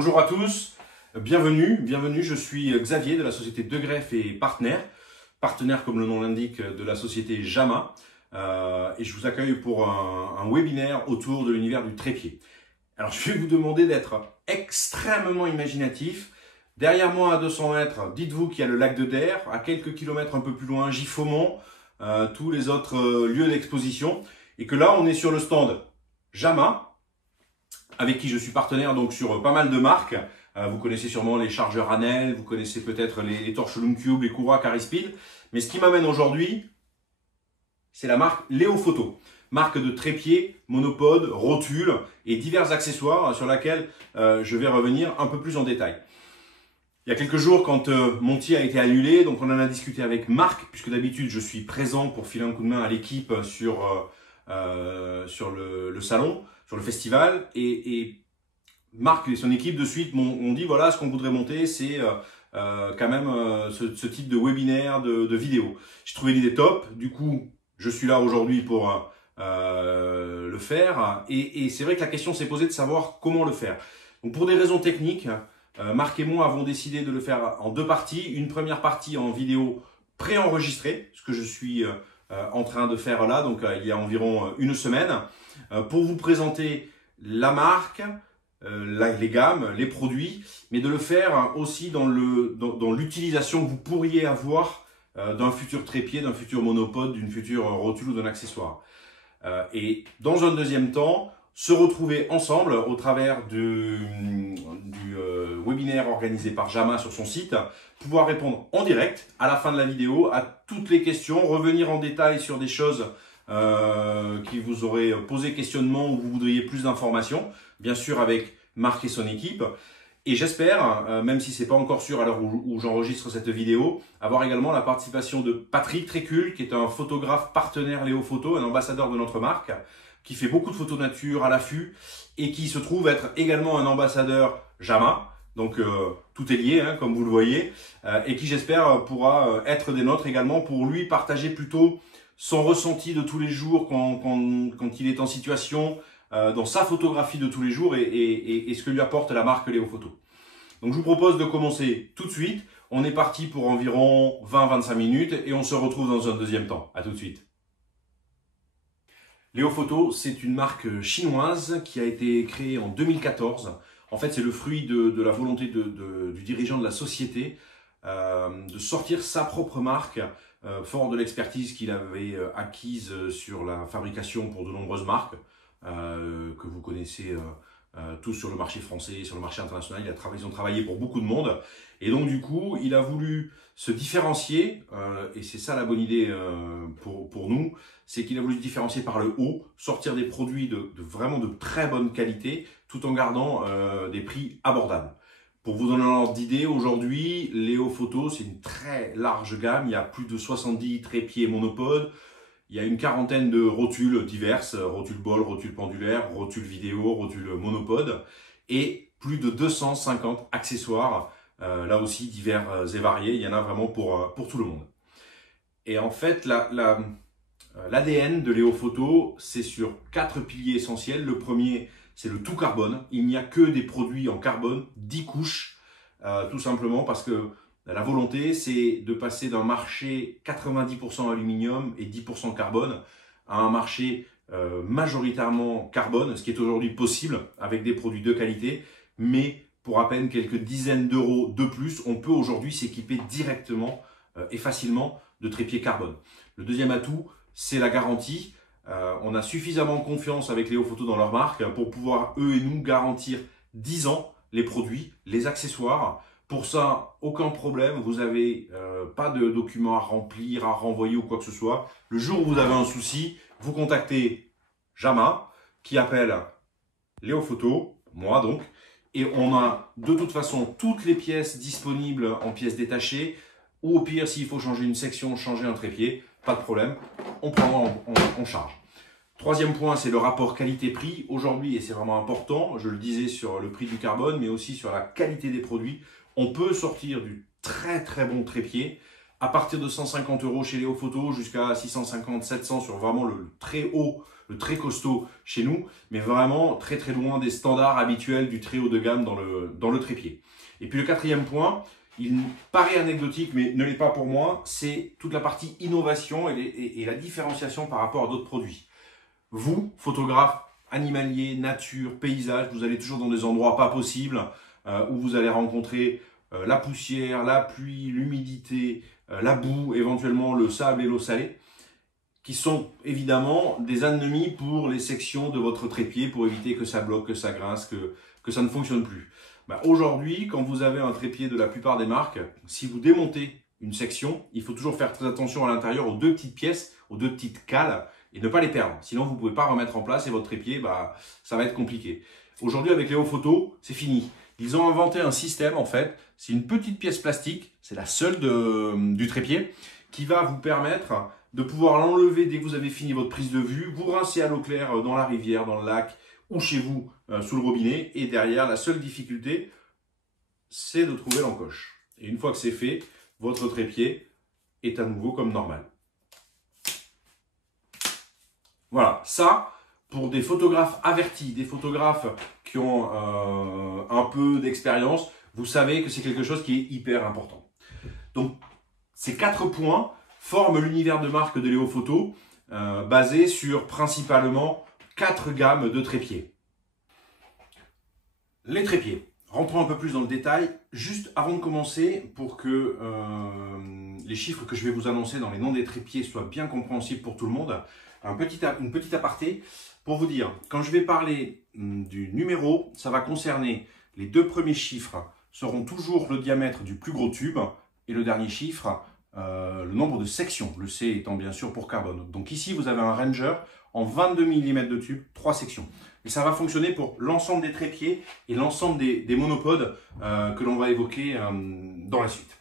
Bonjour à tous, bienvenue, je suis Xavier de la société De Greff et partenaire comme le nom l'indique de la société Jama et je vous accueille pour un webinaire autour de l'univers du trépied. Alors je vais vous demander d'être extrêmement imaginatif. Derrière moi à 200 mètres, dites-vous qu'il y a le lac de Der, à quelques kilomètres un peu plus loin, Giffaumont, tous les autres lieux d'exposition et que là on est sur le stand Jama, avec qui je suis partenaire donc sur pas mal de marques. Vous connaissez sûrement les chargeurs Anel, vous connaissez peut-être les torches Lumcube, les Cura, Carispeed. Mais ce qui m'amène aujourd'hui, c'est la marque Léo Photo. Marque de trépied, monopode, rotule et divers accessoires sur laquelle je vais revenir un peu plus en détail. Il y a quelques jours, quand Monty a été annulé, donc on en a discuté avec Marc, puisque d'habitude je suis présent pour filer un coup de main à l'équipe sur le salon, sur le festival, et Marc et son équipe de suite m'ont dit voilà, ce qu'on voudrait monter, c'est quand même ce type de webinaire, de vidéo. J'ai trouvé l'idée top, du coup je suis là aujourd'hui pour le faire, et c'est vrai que la question s'est posée de savoir comment le faire. Donc pour des raisons techniques, Marc et moi avons décidé de le faire en deux parties. Une première partie en vidéo préenregistrée, ce que je suis en train de faire là, donc il y a environ une semaine, pour vous présenter la marque, les gammes, les produits, mais de le faire aussi dans l'utilisation que vous pourriez avoir d'un futur trépied, d'un futur monopode, d'une future rotule ou d'un accessoire. Et dans un deuxième temps, se retrouver ensemble au travers du webinaire organisé par Jama sur son site, pouvoir répondre en direct à la fin de la vidéo à toutes les questions, revenir en détail sur des choses qui vous auraient posé questionnement ou vous voudriez plus d'informations, bien sûr avec Marc et son équipe. Et j'espère, même si c'est pas encore sûr à l'heure où j'enregistre cette vidéo, avoir également la participation de Patrick Trécul, qui est un photographe partenaire Léo Photo, un ambassadeur de notre marque, qui fait beaucoup de photos nature à l'affût et qui se trouve être également un ambassadeur Jama. Donc tout est lié, hein, comme vous le voyez, et qui j'espère pourra être des nôtres également pour lui partager plutôt son ressenti de tous les jours quand il est en situation, dans sa photographie de tous les jours et ce que lui apporte la marque Léo Photo. Donc je vous propose de commencer tout de suite. On est parti pour environ 20-25 minutes et on se retrouve dans un deuxième temps. À tout de suite. Léo Photo, c'est une marque chinoise qui a été créée en 2014. En fait, c'est le fruit de la volonté du dirigeant de la société de sortir sa propre marque, fort de l'expertise qu'il avait acquise sur la fabrication pour de nombreuses marques que vous connaissez tous sur le marché français, sur le marché international. Ils ont travaillé pour beaucoup de monde. Et donc, du coup, il a voulu se différencier, et c'est ça la bonne idée pour nous, c'est qu'il a voulu se différencier par le haut, sortir des produits vraiment de très bonne qualité, tout en gardant des prix abordables. Pour vous donner un ordre d'idée, aujourd'hui, Léo Photo, c'est une très large gamme. Il y a plus de 70 trépieds monopodes. Il y a une quarantaine de rotules diverses, rotules bol, rotules pendulaires, rotules vidéo, rotules monopode, et plus de 250 accessoires, là aussi divers et variés. Il y en a vraiment pour tout le monde. Et en fait, l'ADN de Léo Photo, c'est sur 4 piliers essentiels. Le premier, c'est le tout carbone. Il n'y a que des produits en carbone, 10 couches, tout simplement parce que la volonté, c'est de passer d'un marché 90% aluminium et 10% carbone à un marché majoritairement carbone, ce qui est aujourd'hui possible avec des produits de qualité, mais pour à peine quelques dizaines d'euros de plus, on peut aujourd'hui s'équiper directement et facilement de trépieds carbone. Le deuxième atout, c'est la garantie. On a suffisamment confiance avec Léo Photo dans leur marque pour pouvoir, eux et nous, garantir 10 ans les produits, les accessoires. Pour ça, aucun problème, vous n'avez pas de documents à remplir, à renvoyer ou quoi que ce soit. Le jour où vous avez un souci, vous contactez Jama, qui appelle Léo Photo, moi donc, et on a de toute façon toutes les pièces disponibles en pièces détachées, ou au pire, s'il faut changer une section, changer un trépied, pas de problème, on prendra en charge. Troisième point, c'est le rapport qualité-prix. Aujourd'hui, et c'est vraiment important, je le disais sur le prix du carbone, mais aussi sur la qualité des produits, on peut sortir du très très bon trépied à partir de 150 € chez Léo Photo jusqu'à 650, 700 sur vraiment le très haut, le très costaud chez nous, mais vraiment très très loin des standards habituels du très haut de gamme dans le trépied. Et puis le quatrième point, il paraît anecdotique, mais ne l'est pas pour moi, c'est toute la partie innovation et la différenciation par rapport à d'autres produits. Vous, photographe animalier, nature, paysage, vous allez toujours dans des endroits pas possibles, où vous allez rencontrer la poussière, la pluie, l'humidité, la boue, éventuellement le sable et l'eau salée, qui sont évidemment des ennemis pour les sections de votre trépied, pour éviter que ça bloque, que ça grince, que ça ne fonctionne plus. Aujourd'hui, quand vous avez un trépied de la plupart des marques, si vous démontez une section, il faut toujours faire très attention à l'intérieur aux deux petites pièces, aux deux petites cales, et ne pas les perdre. Sinon, vous ne pouvez pas remettre en place et votre trépied, ça va être compliqué. Aujourd'hui, avec Léo Photo, c'est fini. Ils ont inventé un système, en fait, c'est une petite pièce plastique, c'est la seule du trépied, qui va vous permettre de pouvoir l'enlever dès que vous avez fini votre prise de vue, vous rincer à l'eau claire dans la rivière, dans le lac ou chez vous sous le robinet. Et derrière, la seule difficulté, c'est de trouver l'encoche. Et une fois que c'est fait, votre trépied est à nouveau comme normal. Voilà, ça, pour des photographes avertis, des photographes qui ont un peu d'expérience, vous savez que c'est quelque chose qui est hyper important. Donc, ces 4 points forment l'univers de marque de Léo Photo, basé sur principalement 4 gammes de trépieds. Les trépieds. Rentrons un peu plus dans le détail. Juste avant de commencer, pour que les chiffres que je vais vous annoncer dans les noms des trépieds soient bien compréhensibles pour tout le monde, une petite aparté pour vous dire, quand je vais parler du numéro, ça va concerner les 2 premiers chiffres seront toujours le diamètre du plus gros tube et le dernier chiffre, le nombre de sections, le C étant bien sûr pour carbone. Donc ici, vous avez un Ranger en 22 mm de tube, 3 sections. Et ça va fonctionner pour l'ensemble des trépieds et l'ensemble des monopodes que l'on va évoquer dans la suite.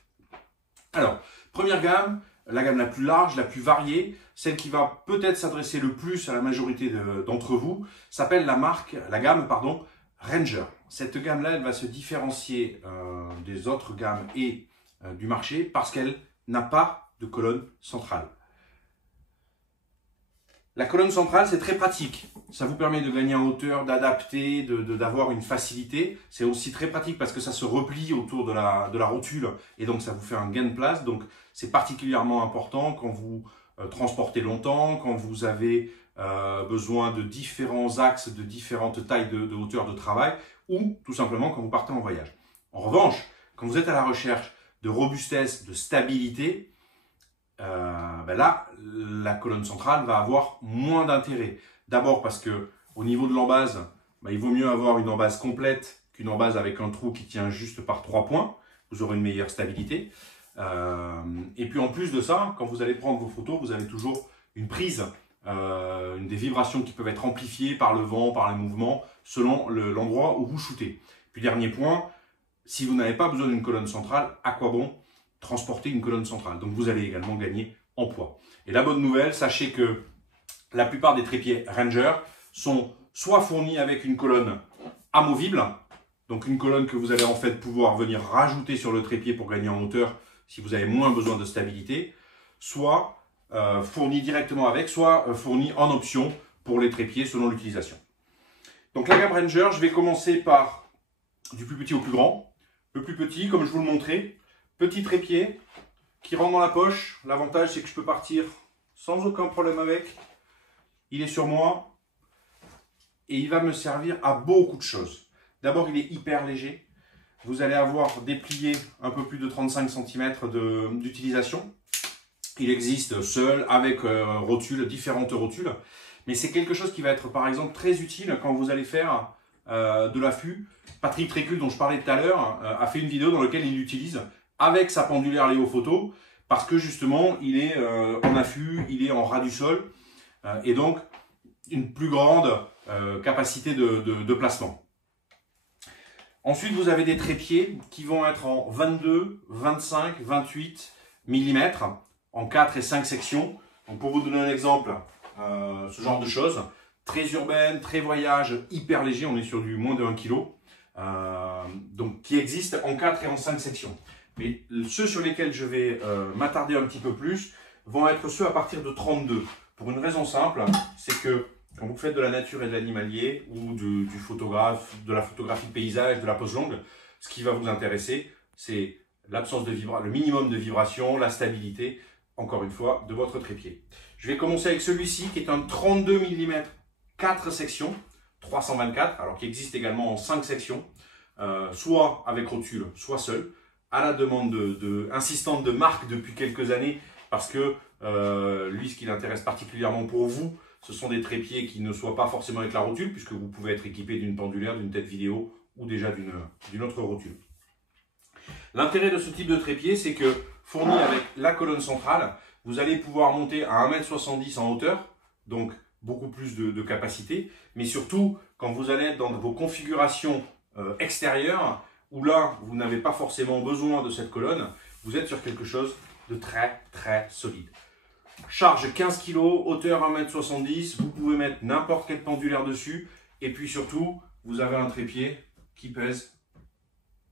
Alors, première gamme, la gamme la plus large, la plus variée, celle qui va peut-être s'adresser le plus à la majorité d'entre vous, s'appelle la gamme Ranger. Cette gamme-là, elle va se différencier des autres gammes et du marché parce qu'elle n'a pas de colonne centrale. La colonne centrale, c'est très pratique. Ça vous permet de gagner en hauteur, d'adapter, d'avoir une facilité. C'est aussi très pratique parce que ça se replie autour de la rotule et donc ça vous fait un gain de place. Donc c'est particulièrement important quand vous transportez longtemps, quand vous avez besoin de différents axes, de différentes tailles de hauteur de travail ou tout simplement quand vous partez en voyage. En revanche, quand vous êtes à la recherche de robustesse, de stabilité, là, la colonne centrale va avoir moins d'intérêt. D'abord parce que au niveau de l'embase, il vaut mieux avoir une embase complète qu'une embase avec un trou qui tient juste par 3 points. Vous aurez une meilleure stabilité. Et puis en plus de ça, quand vous allez prendre vos photos, vous avez toujours une prise, des vibrations qui peuvent être amplifiées par le vent, par les mouvements, selon l'endroit où vous shootez. Puis dernier point, si vous n'avez pas besoin d'une colonne centrale, à quoi bon transporter une colonne centrale? Donc vous allez également gagner en poids. Et la bonne nouvelle, sachez que la plupart des trépieds Ranger sont soit fournis avec une colonne amovible, donc une colonne que vous allez en fait pouvoir venir rajouter sur le trépied pour gagner en hauteur si vous avez moins besoin de stabilité, soit fournis directement avec, soit fournis en option pour les trépieds selon l'utilisation. Donc la gamme Ranger, je vais commencer par du plus petit au plus grand. Le plus petit, comme je vous le montrais, petit trépied qui rentre dans la poche. L'avantage, c'est que je peux partir sans aucun problème avec. Il est sur moi et il va me servir à beaucoup de choses. D'abord, il est hyper léger. Vous allez avoir déplié un peu plus de 35 cm d'utilisation. Il existe seul, avec rotule, différentes rotules. Mais c'est quelque chose qui va être par exemple très utile quand vous allez faire de l'affût. Patrick Trécul, dont je parlais tout à l'heure, a fait une vidéo dans laquelle il l'utilise avec sa pendulaire Léo Photo parce que justement il est en affût, il est en ras du sol et donc une plus grande capacité de placement. Ensuite, vous avez des trépieds qui vont être en 22, 25, 28 mm en 4 et 5 sections. Donc pour vous donner un exemple, ce genre de choses, très urbaine, très voyage, hyper léger, on est sur du moins de 1 kg, donc qui existe en 4 et en 5 sections. Mais ceux sur lesquels je vais m'attarder un petit peu plus vont être ceux à partir de 32. Pour une raison simple, c'est que quand vous faites de la nature et de l'animalier ou du photographe, de la photographie de paysage, de la pose longue, ce qui va vous intéresser, c'est l'absence de le minimum de vibration, la stabilité, encore une fois, de votre trépied. Je vais commencer avec celui-ci qui est un 32 mm, 4 sections, 324, alors qui existe également en 5 sections, soit avec rotule, soit seul, à la demande insistante de Marc depuis quelques années, parce que lui, ce qui l'intéresse particulièrement pour vous, ce sont des trépieds qui ne soient pas forcément avec la rotule, puisque vous pouvez être équipé d'une pendulaire, d'une tête vidéo ou déjà d'une autre rotule. L'intérêt de ce type de trépied, c'est que fourni avec la colonne centrale, vous allez pouvoir monter à 1,70 m en hauteur, donc beaucoup plus de capacité, mais surtout quand vous allez être dans vos configurations extérieures, où là, vous n'avez pas forcément besoin de cette colonne, vous êtes sur quelque chose de très très solide. Charge 15 kg, hauteur 1,70 m, vous pouvez mettre n'importe quelle pendulaire dessus, et puis surtout, vous avez un trépied qui pèse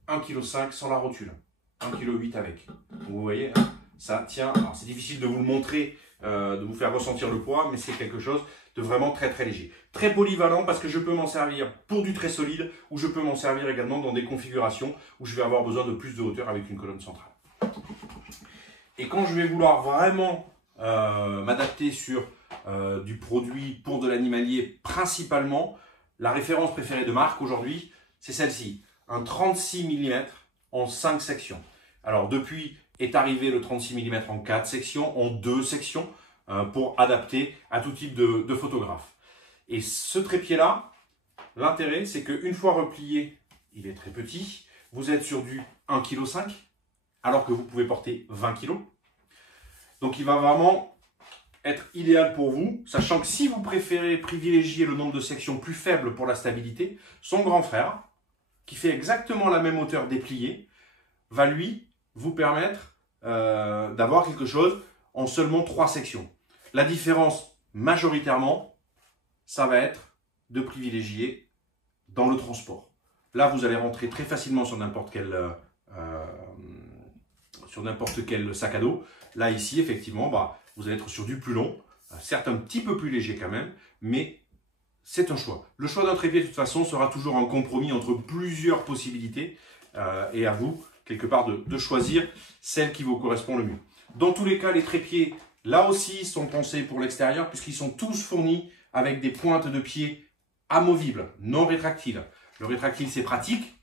1,5 kg sans la rotule, 1,8 kg avec. Donc vous voyez, hein, ça tient. Alors c'est difficile de vous le montrer, de vous faire ressentir le poids, mais c'est quelque chose de vraiment très très léger. Très polyvalent parce que je peux m'en servir pour du très solide ou je peux m'en servir également dans des configurations où je vais avoir besoin de plus de hauteur avec une colonne centrale. Et quand je vais vouloir vraiment m'adapter sur du produit pour de l'animalier principalement, la référence préférée de Marc aujourd'hui, c'est celle-ci. Un 36 mm en 5 sections. Alors depuis est arrivé le 36 mm en 4 sections, en 2 sections, pour adapter à tout type de photographe. Et ce trépied-là, l'intérêt c'est qu'une fois replié, il est très petit, vous êtes sur du 1,5 kg, alors que vous pouvez porter 20 kg. Donc il va vraiment être idéal pour vous, sachant que si vous préférez privilégier le nombre de sections plus faible pour la stabilité, son grand frère, qui fait exactement la même hauteur dépliée, va lui vous permettre d'avoir quelque chose en seulement 3 sections. La différence, majoritairement, ça va être de privilégier dans le transport. Là, vous allez rentrer très facilement sur n'importe quel sac à dos. Là, ici, effectivement, vous allez être sur du plus long, certes un petit peu plus léger quand même, mais c'est un choix. Le choix d'un trépied, de toute façon, sera toujours un compromis entre plusieurs possibilités et à vous, quelque part, de choisir celle qui vous correspond le mieux. Dans tous les cas, les trépieds, là aussi, sont pensés pour l'extérieur puisqu'ils sont tous fournis avec des pointes de pied amovibles, non rétractiles. Le rétractile, c'est pratique.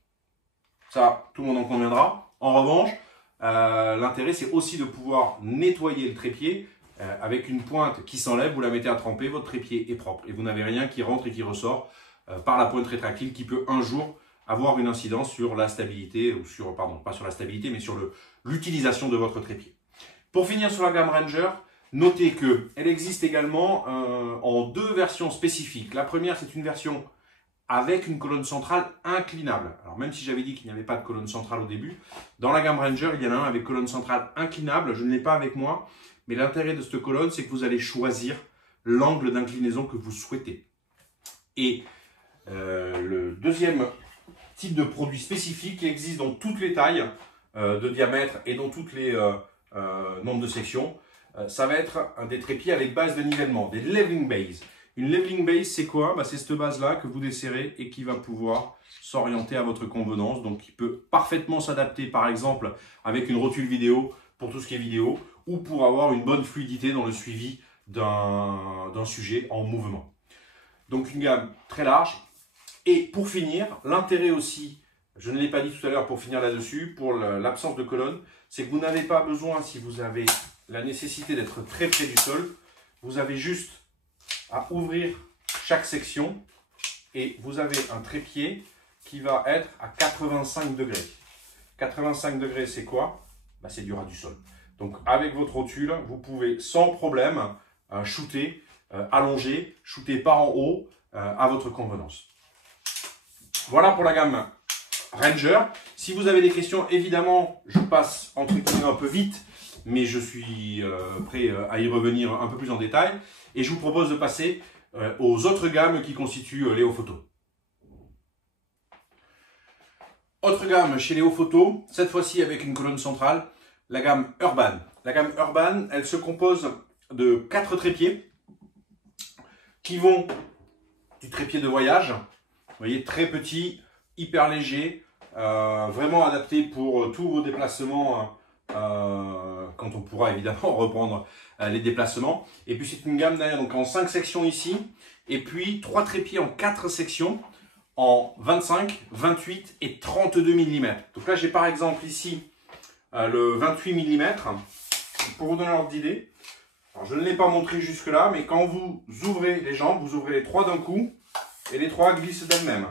Ça, tout le monde en conviendra. En revanche, l'intérêt, c'est aussi de pouvoir nettoyer le trépied avec une pointe qui s'enlève, vous la mettez à tremper, votre trépied est propre. Et vous n'avez rien qui rentre et qui ressort par la pointe rétractile qui peut un jour avoir une incidence sur la stabilité, ou sur, pardon, pas sur la stabilité, mais sur l'utilisation de votre trépied. Pour finir sur la gamme Ranger, notez qu'elle existe également en 2 versions spécifiques. La première, c'est une version avec une colonne centrale inclinable. Alors même si j'avais dit qu'il n'y avait pas de colonne centrale au début, dans la gamme Ranger, il y en a un avec colonne centrale inclinable. Je ne l'ai pas avec moi, mais l'intérêt de cette colonne, c'est que vous allez choisir l'angle d'inclinaison que vous souhaitez. Et le deuxième type de produit spécifique qui existe dans toutes les tailles de diamètre et dans toutes les nombres de sections, ça va être des trépieds avec base de nivellement, des leveling base. Une leveling base, c'est quoi? C'est cette base-là que vous desserrez et qui va pouvoir s'orienter à votre convenance. Donc, qui peut parfaitement s'adapter, par exemple, avec une rotule vidéo pour tout ce qui est vidéo ou pour avoir une bonne fluidité dans le suivi d'un sujet en mouvement. Donc, une gamme très large. Et pour finir, l'intérêt aussi, je ne l'ai pas dit tout à l'heure pour finir là-dessus, pour l'absence de colonne, c'est que vous n'avez pas besoin, si vous avez la nécessité d'être très près du sol, vous avez juste à ouvrir chaque section et vous avez un trépied qui va être à 85 degrés. 85 degrés, c'est quoi? C'est du ras du sol. Donc avec votre rotule, vous pouvez sans problème shooter, allonger, shooter par en haut à votre convenance. Voilà pour la gamme Ranger. Si vous avez des questions, évidemment, je passe entre guillemets un peu vite, mais je suis prêt à y revenir un peu plus en détail. Et je vous propose de passer aux autres gammes qui constituent Léo Photo. Autre gamme chez Léo Photo, cette fois-ci avec une colonne centrale, la gamme Urban. La gamme Urban, elle se compose de 4 trépieds qui vont du trépied de voyage, vous voyez, très petit, hyper léger, vraiment adapté pour tous vos déplacements, quand on pourra évidemment reprendre les déplacements. Et puis c'est une gamme derrière, donc en 5 sections ici, et puis 3 trépieds en 4 sections, en 25, 28 et 32 mm. Donc là j'ai par exemple ici le 28 mm, pour vous donner un ordre d'idée. Alors, je ne l'ai pas montré jusque là, mais quand vous ouvrez les jambes, vous ouvrez les 3 d'un coup et les 3 glissent d'elles-mêmes.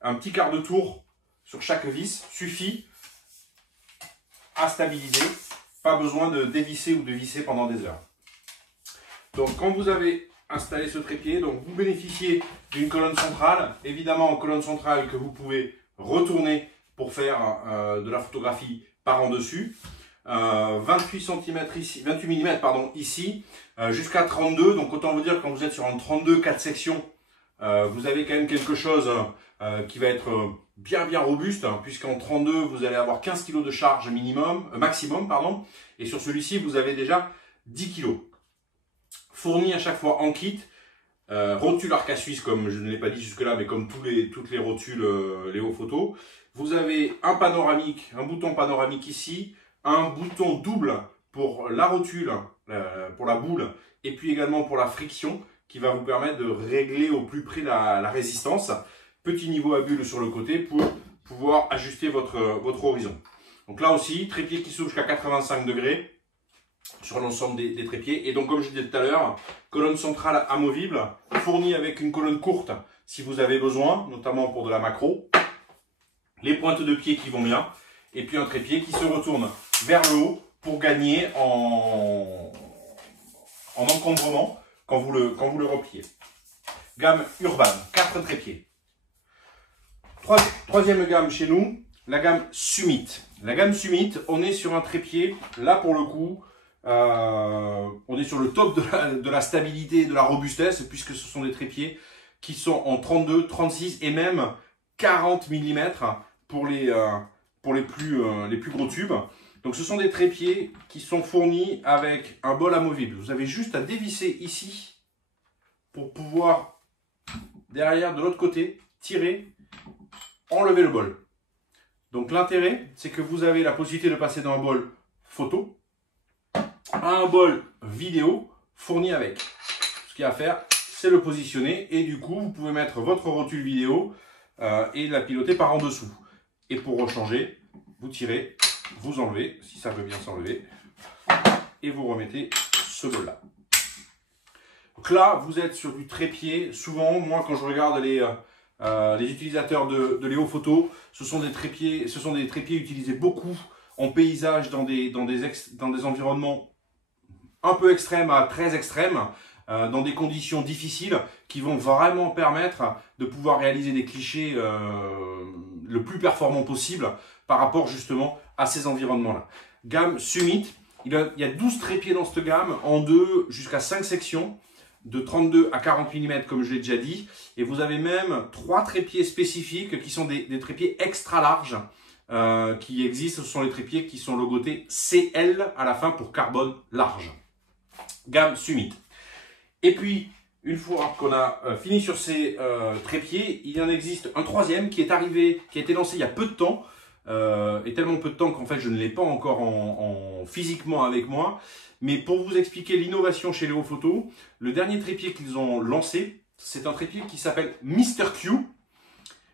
Un petit quart de tour sur chaque vis suffit à stabiliser, pas besoin de dévisser ou de visser pendant des heures. Donc quand vous avez installé ce trépied, donc vous bénéficiez d'une colonne centrale, évidemment en colonne centrale que vous pouvez retourner pour faire de la photographie par en dessus. 28 cm ici, 28 mm pardon, ici, jusqu'à 32, donc autant vous dire que quand vous êtes sur un 32 4 sections, vous avez quand même quelque chose qui va être bien robuste, hein, puisqu'en 32 vous allez avoir 15 kg de charge maximum, pardon, et sur celui-ci vous avez déjà 10 kg. Fourni à chaque fois en kit, rotule arc à suisse comme je ne l'ai pas dit jusque là, mais comme toutes les rotules Léo Photo. Vous avez un bouton panoramique ici, un bouton double pour la rotule, pour la boule, et puis également pour la friction, qui va vous permettre de régler au plus près la résistance. Petit niveau à bulle sur le côté pour pouvoir ajuster votre horizon. Donc là aussi, trépied qui s'ouvre jusqu'à 85 degrés sur l'ensemble des trépieds. Et donc comme je disais tout à l'heure, colonne centrale amovible, fournie avec une colonne courte si vous avez besoin, notamment pour de la macro. Les pointes de pied qui vont bien. Et puis un trépied qui se retourne vers le haut pour gagner en encombrement quand vous le repliez. Gamme Urban, 4 trépieds. Troisième gamme chez nous, la gamme Summit. La gamme Summit, on est sur un trépied, là pour le coup, on est sur le top de la stabilité et de la robustesse, puisque ce sont des trépieds qui sont en 32, 36 et même 40 mm pour les plus gros tubes. Donc ce sont des trépieds qui sont fournis avec un bol amovible. Vous avez juste à dévisser ici pour pouvoir, derrière, de l'autre côté, tirer, enlever le bol. Donc l'intérêt, c'est que vous avez la possibilité de passer d'un bol photo à un bol vidéo fourni avec. Ce qu'il y a à faire, c'est le positionner et du coup, vous pouvez mettre votre rotule vidéo et la piloter par en dessous. Et pour rechanger, vous tirez, vous enlevez, si ça veut bien s'enlever, et vous remettez ce bol-là. Donc là, vous êtes sur du trépied. Souvent, moi, quand je regarde les utilisateurs de Léo Photo, ce sont des trépieds utilisés beaucoup en paysage dans des environnements un peu extrêmes à très extrêmes, dans des conditions difficiles qui vont vraiment permettre de pouvoir réaliser des clichés le plus performant possible par rapport justement à ces environnements-là. Gamme Summit, il y a 12 trépieds dans cette gamme, en 2 jusqu'à 5 sections, de 32 à 40 mm comme je l'ai déjà dit, et vous avez même 3 trépieds spécifiques qui sont des trépieds extra larges qui existent. Ce sont les trépieds qui sont logotés CL à la fin pour carbone large. Gamme Summit. Et puis, une fois qu'on a fini sur ces trépieds, il y en existe un troisième qui est arrivé, qui a été lancé il y a peu de temps, et tellement peu de temps qu'en fait je ne l'ai pas encore physiquement avec moi. Mais pour vous expliquer l'innovation chez Léo Photo, le dernier trépied qu'ils ont lancé, c'est un trépied qui s'appelle Mr. Q.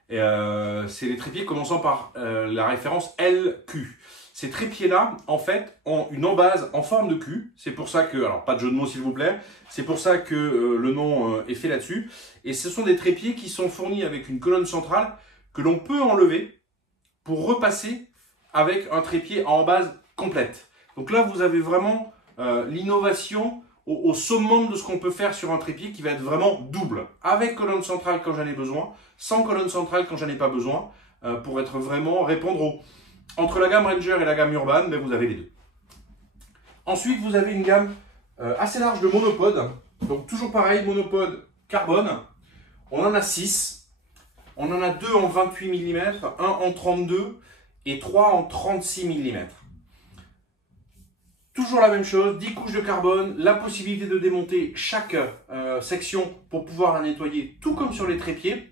C'est les trépieds commençant par la référence LQ. Ces trépieds-là, en fait, ont une embase en forme de Q. C'est pour ça que, alors pas de jeu de mots s'il vous plaît, c'est pour ça que le nom est fait là-dessus. Et ce sont des trépieds qui sont fournis avec une colonne centrale que l'on peut enlever pour repasser avec un trépied en base complète. Donc là, vous avez vraiment l'innovation au summum de ce qu'on peut faire sur un trépied qui va être vraiment double, avec colonne centrale quand j'en ai besoin, sans colonne centrale quand j'en ai pas besoin, pour être vraiment répondre entre la gamme Ranger et la gamme Urban, ben vous avez les deux. Ensuite, vous avez une gamme assez large de monopodes, donc toujours pareil, monopode carbone. On en a 6. On en a 2 en 28 mm, 1 en 32 et 3 en 36 mm. Toujours la même chose, 10 couches de carbone, la possibilité de démonter chaque section pour pouvoir la nettoyer, tout comme sur les trépieds.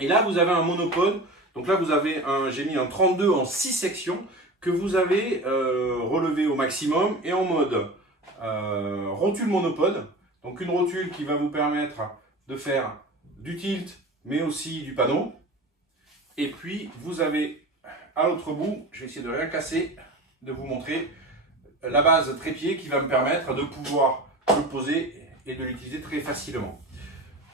Et là, vous avez un monopode. Donc là, vous avez j'ai mis un 32 en 6 sections que vous avez relevé au maximum et en mode rotule monopode. Donc une rotule qui va vous permettre de faire du tilt, mais aussi du panneau. Et puis, vous avez à l'autre bout, je vais essayer de rien casser, de vous montrer la base trépied qui va me permettre de pouvoir le poser et de l'utiliser très facilement.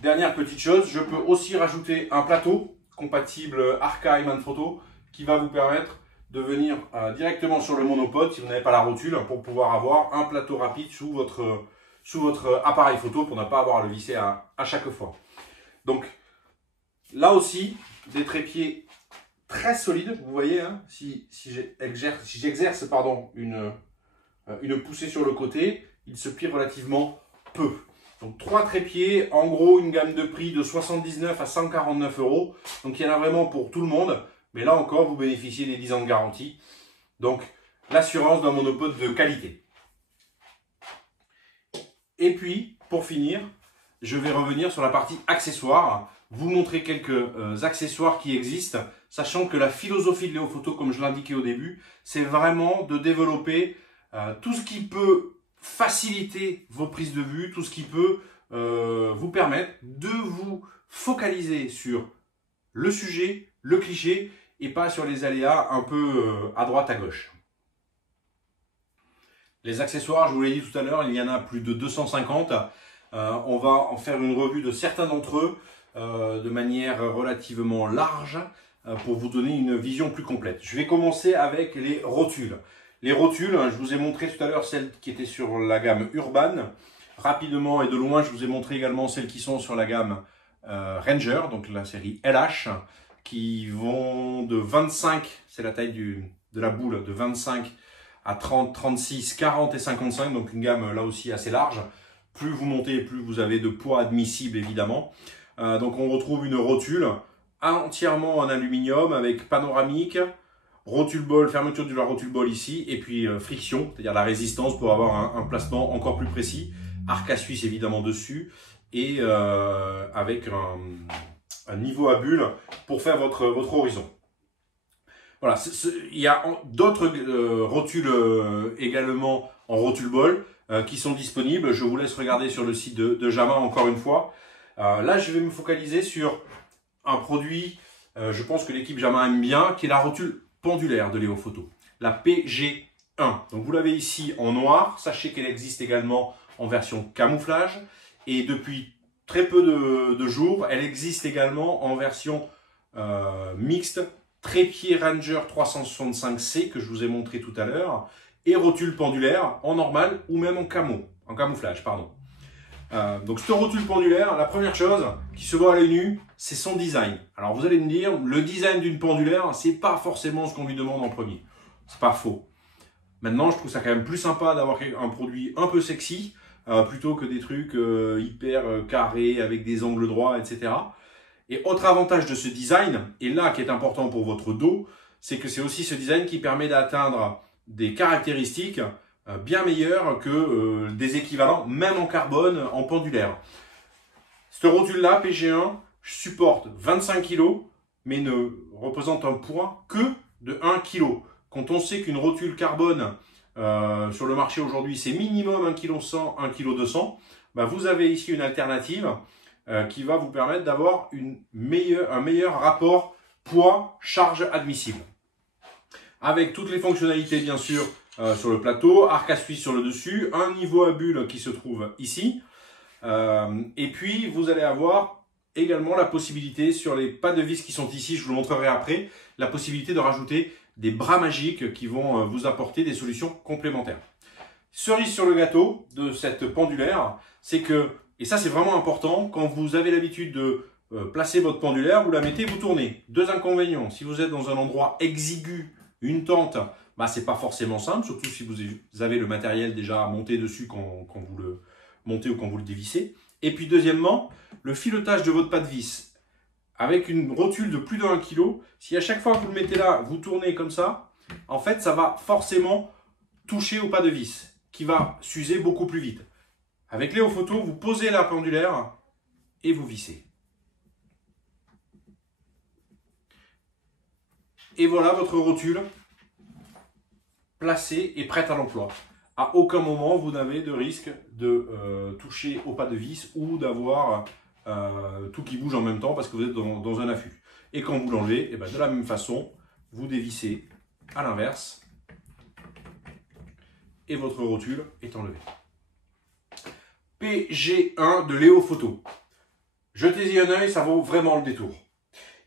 Dernière petite chose, je peux aussi rajouter un plateau compatible Arca et Manfrotto qui va vous permettre de venir directement sur le monopode si vous n'avez pas la rotule pour pouvoir avoir un plateau rapide sous votre appareil photo pour ne pas avoir à le visser à chaque fois. Donc là aussi, des trépieds très solides, vous voyez, hein, si j'exerce une poussée sur le côté, il se plie relativement peu. Donc 3 trépieds, en gros une gamme de prix de 79 à 149 €. Donc il y en a vraiment pour tout le monde. Mais là encore, vous bénéficiez des 10 ans de garantie. Donc l'assurance d'un monopode de qualité. Et puis, pour finir, je vais revenir sur la partie accessoires. Vous montrer quelques accessoires qui existent, sachant que la philosophie de Léo Photo, comme je l'indiquais au début, c'est vraiment de développer tout ce qui peut faciliter vos prises de vue, tout ce qui peut vous permettre de vous focaliser sur le sujet, le cliché et pas sur les aléas un peu à droite à gauche. Les accessoires, je vous l'ai dit tout à l'heure, il y en a plus de 250. On va en faire une revue de certains d'entre eux de manière relativement large pour vous donner une vision plus complète. Je vais commencer avec les rotules. Les rotules, je vous ai montré tout à l'heure celles qui étaient sur la gamme Urban. Rapidement et de loin, je vous ai montré également celles qui sont sur la gamme Ranger, donc la série LH, qui vont de 25, c'est la taille de la boule, de 25 à 30, 36, 40 et 55, donc une gamme là aussi assez large. Plus vous montez, plus vous avez de poids admissible évidemment. Donc on retrouve une rotule entièrement en aluminium avec panoramique, rotule ball, fermeture de la rotule ball ici, et puis friction, c'est-à-dire la résistance pour avoir un placement encore plus précis. Arca suisse évidemment dessus, et avec un niveau à bulle pour faire votre horizon. Voilà, il y a d'autres rotules également en rotule ball qui sont disponibles. Je vous laisse regarder sur le site de Jama encore une fois. Là, je vais me focaliser sur un produit, je pense que l'équipe Jama aime bien, qui est la rotule pendulaire de Léo Photo, la PG1. Donc vous l'avez ici en noir, sachez qu'elle existe également en version camouflage et depuis très peu de jours, elle existe également en version mixte, trépied Ranger 365C que je vous ai montré tout à l'heure et rotule pendulaire en normal ou même en camouflage, pardon. Donc cette rotule pendulaire, la première chose qui se voit à l'œil nu, c'est son design. Alors vous allez me dire, le design d'une pendulaire, c'est pas forcément ce qu'on lui demande en premier. C'est pas faux. Maintenant, je trouve ça quand même plus sympa d'avoir un produit un peu sexy, plutôt que des trucs hyper carrés avec des angles droits, etc. Et autre avantage de ce design, et là qui est important pour votre dos, c'est que c'est aussi ce design qui permet d'atteindre des caractéristiques bien meilleures que des équivalents, même en carbone, en pendulaire. Cette rotule-là, PG1, supporte 25 kg, mais ne représente un poids que de 1 kg. Quand on sait qu'une rotule carbone sur le marché aujourd'hui, c'est minimum 1,1 kg, 1,2 kg, bah vous avez ici une alternative qui va vous permettre d'avoir un meilleur rapport poids-charge admissible. Avec toutes les fonctionnalités, bien sûr, sur le plateau, Arca suisse sur le dessus, un niveau à bulle qui se trouve ici. Et puis, vous allez avoir également la possibilité, sur les pas de vis qui sont ici, je vous le montrerai après, la possibilité de rajouter des bras magiques qui vont vous apporter des solutions complémentaires. Cerise sur le gâteau de cette pendulaire, c'est que, et ça c'est vraiment important, quand vous avez l'habitude de placer votre pendulaire, vous la mettez, vous tournez. Deux inconvénients, si vous êtes dans un endroit exigu, une tente, bah, c'est pas forcément simple, surtout si vous avez le matériel déjà monté dessus quand vous le montez ou quand vous le dévissez. Et puis deuxièmement, le filetage de votre pas de vis avec une rotule de plus de 1 kg, si à chaque fois que vous le mettez là, vous tournez comme ça, en fait, ça va forcément toucher au pas de vis, qui va s'user beaucoup plus vite. Avec Léo Photo, vous posez la pendulaire et vous vissez. Et voilà votre rotule placée et prête à l'emploi. À aucun moment, vous n'avez de risque de toucher au pas de vis ou d'avoir tout qui bouge en même temps parce que vous êtes dans un affût. Et quand vous l'enlevez, de la même façon, vous dévissez à l'inverse et votre rotule est enlevée. PG1 de Léo Photo. Jetez-y un œil, ça vaut vraiment le détour.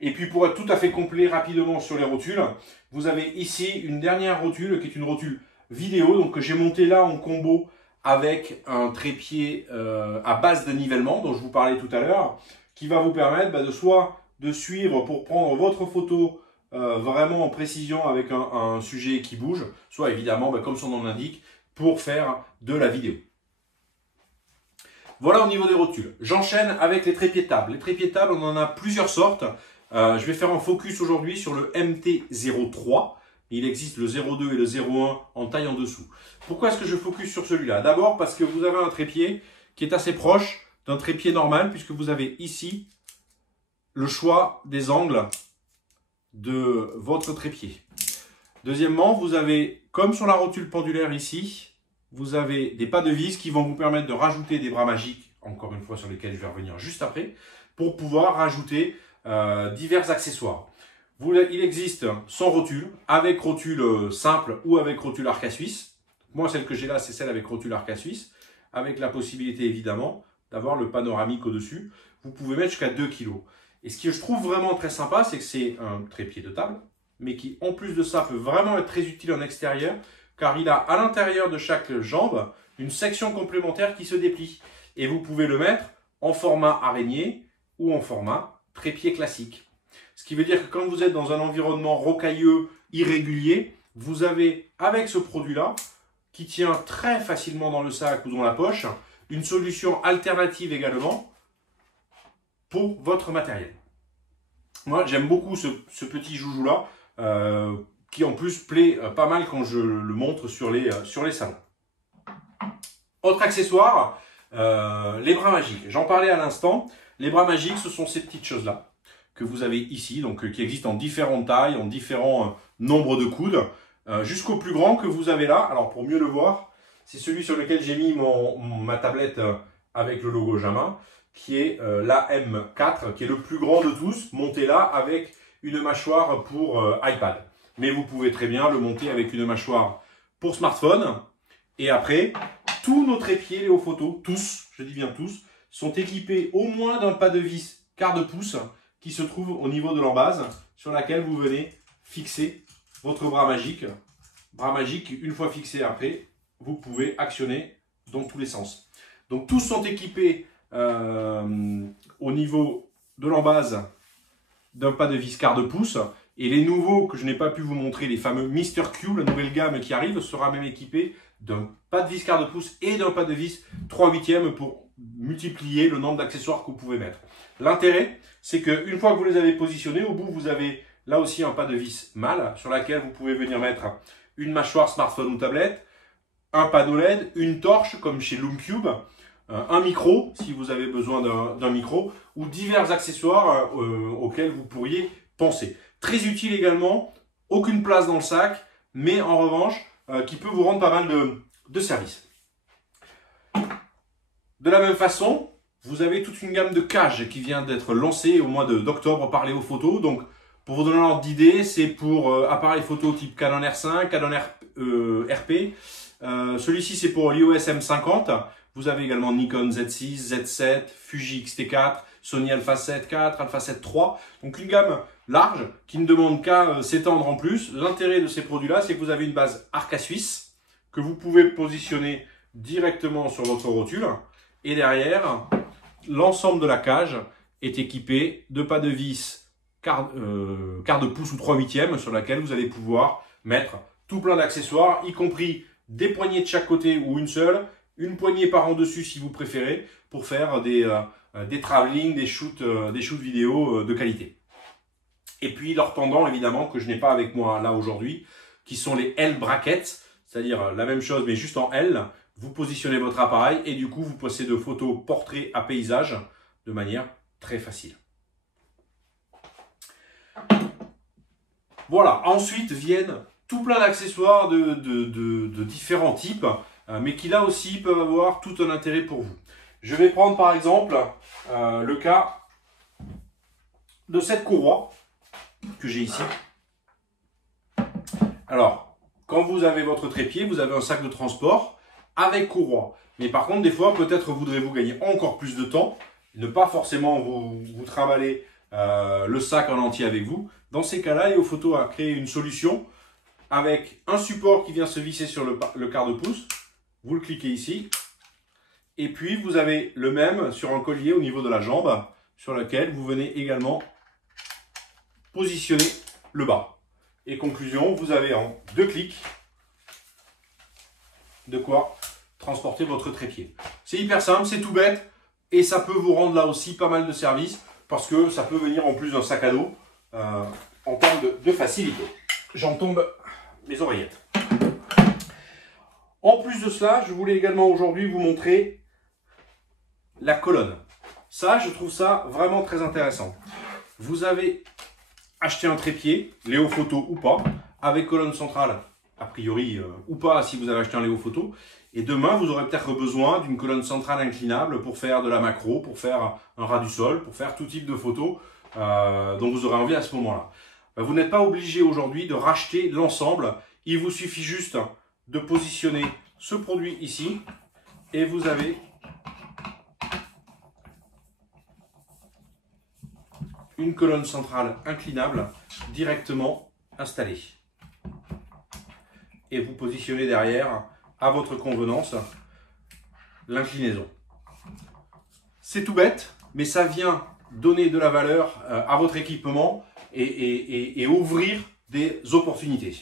Et puis pour être tout à fait complet rapidement sur les rotules, vous avez ici une dernière rotule qui est une rotule vidéo, donc que j'ai montée là en combo avec un trépied à base de nivellement dont je vous parlais tout à l'heure, qui va vous permettre soit de suivre pour prendre votre photo vraiment en précision avec un sujet qui bouge, soit évidemment, comme son nom l'indique, pour faire de la vidéo. Voilà au niveau des rotules. J'enchaîne avec les trépieds de table. Les trépieds de table, on en a plusieurs sortes. Je vais faire un focus aujourd'hui sur le MT-03. Il existe le 02 et le 01 en taille en dessous. Pourquoi est-ce que je focus sur celui-là? D'abord parce que vous avez un trépied qui est assez proche d'un trépied normal puisque vous avez ici le choix des angles de votre trépied. Deuxièmement, vous avez, comme sur la rotule pendulaire ici, vous avez des pas de vis qui vont vous permettre de rajouter des bras magiques, encore une fois sur lesquels je vais revenir juste après, pour pouvoir rajouter divers accessoires. Il existe sans rotule, avec rotule simple ou avec rotule arc à suisse. Moi, celle que j'ai là, c'est celle avec rotule arc à suisse, avec la possibilité évidemment d'avoir le panoramique au-dessus. Vous pouvez mettre jusqu'à 2 kg. Et ce que je trouve vraiment très sympa, c'est que c'est un trépied de table, mais qui en plus de ça peut vraiment être très utile en extérieur, car il a à l'intérieur de chaque jambe une section complémentaire qui se déplie. Et vous pouvez le mettre en format araignée ou en format trépied classique. Ce qui veut dire que quand vous êtes dans un environnement rocailleux, irrégulier, vous avez, avec ce produit-là, qui tient très facilement dans le sac ou dans la poche, une solution alternative également pour votre matériel. Moi, j'aime beaucoup ce petit joujou-là, qui en plus plaît pas mal quand je le montre sur les salons. Autre accessoire, les bras magiques. J'en parlais à l'instant. Les bras magiques, ce sont ces petites choses-là que vous avez ici, donc qui existent en différentes tailles, en différents nombres de coudes, jusqu'au plus grand que vous avez là. Alors pour mieux le voir, c'est celui sur lequel j'ai mis ma tablette avec le logo Jamin, qui est l'AM4, qui est le plus grand de tous, monté là avec une mâchoire pour iPad. Mais vous pouvez très bien le monter avec une mâchoire pour smartphone. Et après, tous nos trépieds Léo Photo, tous, je dis bien tous, sont équipés au moins d'un pas de vis quart de pouce qui se trouve au niveau de l'embase sur laquelle vous venez fixer votre bras magique. Bras magique, une fois fixé après, vous pouvez actionner dans tous les sens. Donc tous sont équipés au niveau de l'embase d'un pas de vis quart de pouce. Et les nouveaux que je n'ai pas pu vous montrer, les fameux Mr. Q, la nouvelle gamme qui arrive, sera même équipé d'un pas de vis quart de pouce et d'un pas de vis 3/8 pour multiplier le nombre d'accessoires que vous pouvez mettre. L'intérêt, c'est qu'une fois que vous les avez positionnés, au bout, vous avez là aussi un pas de vis mâle sur laquelle vous pouvez venir mettre une mâchoire smartphone ou tablette, un panneau LED, une torche comme chez Loomcube, un micro si vous avez besoin d'un micro ou divers accessoires auxquels vous pourriez penser. Très utile également, aucune place dans le sac, mais en revanche, qui peut vous rendre pas mal de services. De la même façon, vous avez toute une gamme de cages qui vient d'être lancée au mois d'octobre par Léo Photo. Donc, pour vous donner un ordre d'idée, c'est pour appareils photo type Canon R5, Canon RP. Celui-ci, c'est pour l'iOS M50. Vous avez également Nikon Z6, Z7, Fuji X-T4, Sony Alpha 7 IV, Alpha 7 III. Donc, une gamme large qui ne demande qu'à s'étendre en plus. L'intérêt de ces produits-là, c'est que vous avez une base arc à suisse que vous pouvez positionner directement sur votre rotule. Et derrière, l'ensemble de la cage est équipé de pas de vis quart de pouce ou 3/8 sur laquelle vous allez pouvoir mettre tout plein d'accessoires, y compris des poignées de chaque côté ou une seule, une poignée par en dessus si vous préférez, pour faire des travelling, des shoots vidéo de qualité. Et puis leur pendant, évidemment, que je n'ai pas avec moi là aujourd'hui, qui sont les L brackets, c'est-à-dire la même chose mais juste en L. Vous positionnez votre appareil et du coup, vous passez de photos portrait à paysage de manière très facile. Voilà, ensuite viennent tout plein d'accessoires de différents types, mais qui là aussi peuvent avoir tout un intérêt pour vous. Je vais prendre par exemple le cas de cette courroie que j'ai ici. Alors, quand vous avez votre trépied, vous avez un sac de transport avec courroie. Mais par contre, des fois, peut-être voudrez-vous gagner encore plus de temps, ne pas forcément vous trimballer le sac en entier avec vous. Dans ces cas-là, Leofoto a créé une solution avec un support qui vient se visser sur le quart de pouce. Vous le cliquez ici. Et puis, vous avez le même sur un collier au niveau de la jambe, sur lequel vous venez également positionner le bas. Et conclusion, vous avez en 2 clics de quoi transporter votre trépied. C'est hyper simple, c'est tout bête et ça peut vous rendre là aussi pas mal de services parce que ça peut venir en plus d'un sac à dos en termes de facilité. J'en tombe mes oreillettes. En plus de cela, je voulais également aujourd'hui vous montrer la colonne. Ça, je trouve ça vraiment très intéressant. Vous avez acheté un trépied, Leofoto ou pas, avec colonne centrale, a priori ou pas si vous avez acheté un Leofoto. Et demain, vous aurez peut-être besoin d'une colonne centrale inclinable pour faire de la macro, pour faire un ras du sol, pour faire tout type de photos dont vous aurez envie à ce moment-là. Vous n'êtes pas obligé aujourd'hui de racheter l'ensemble. Il vous suffit juste de positionner ce produit ici et vous avez une colonne centrale inclinable directement installée. Et vous positionnez derrière, à votre convenance, l'inclinaison. C'est tout bête, mais ça vient donner de la valeur à votre équipement et ouvrir des opportunités.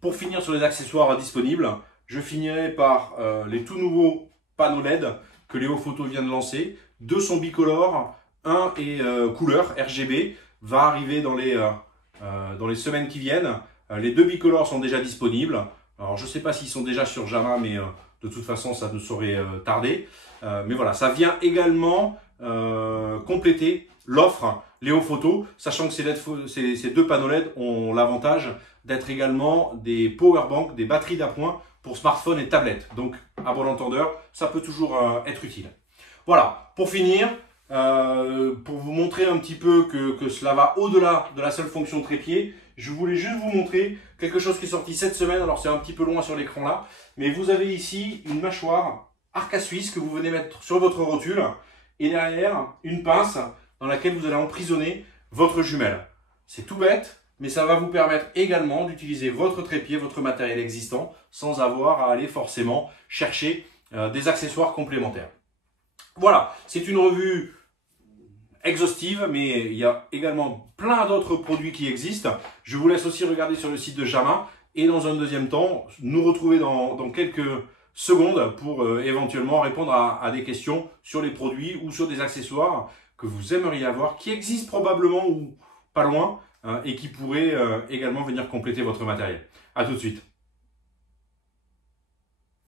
Pour finir sur les accessoires disponibles, je finirai par les tout nouveaux panneaux LED que Leofoto vient de lancer. 2 sont bicolores, un est couleur RGB, va arriver dans les semaines qui viennent. Les 2 bicolores sont déjà disponibles. Alors je ne sais pas s'ils sont déjà sur Jama, mais de toute façon ça ne saurait tarder. Mais voilà, ça vient également compléter l'offre Leofoto, sachant que ces 2 panneaux LED ont l'avantage d'être également des powerbanks, des batteries d'appoint pour smartphone et tablette. Donc à bon entendeur, ça peut toujours être utile. Voilà, pour finir, pour vous montrer un petit peu que cela va au-delà de la seule fonction trépied, je voulais juste vous montrer quelque chose qui est sorti cette semaine. Alors c'est un petit peu loin sur l'écran là, mais vous avez ici une mâchoire arc à suisse que vous venez mettre sur votre rotule et derrière une pince dans laquelle vous allez emprisonner votre jumelle. C'est tout bête, mais ça va vous permettre également d'utiliser votre trépied, votre matériel existant sans avoir à aller forcément chercher des accessoires complémentaires. Voilà, c'est une revue exhaustive, mais il y a également plein d'autres produits qui existent. Je vous laisse aussi regarder sur le site de Jama et dans un deuxième temps, nous retrouver dans quelques secondes pour éventuellement répondre à des questions sur les produits ou sur des accessoires que vous aimeriez avoir, qui existent probablement ou pas loin et qui pourraient également venir compléter votre matériel. À tout de suite.